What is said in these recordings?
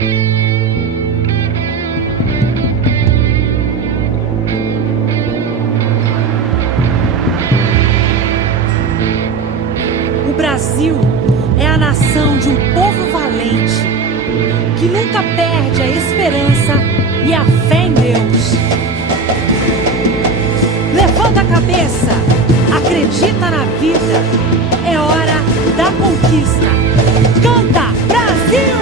O Brasil é a nação de um povo valente, que nunca perde a esperança e a fé em Deus. Levanta a cabeça, acredita na vida, é hora da conquista. Canta, Brasil!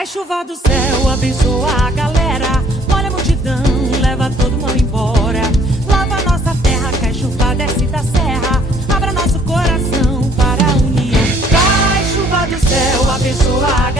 Cai chuva do céu, abençoa a galera, molha a multidão, leva todo mal embora. Lava nossa terra, cai chuva, desce da serra, abra nosso coração para a união. Cai chuva do céu, abençoa a galera.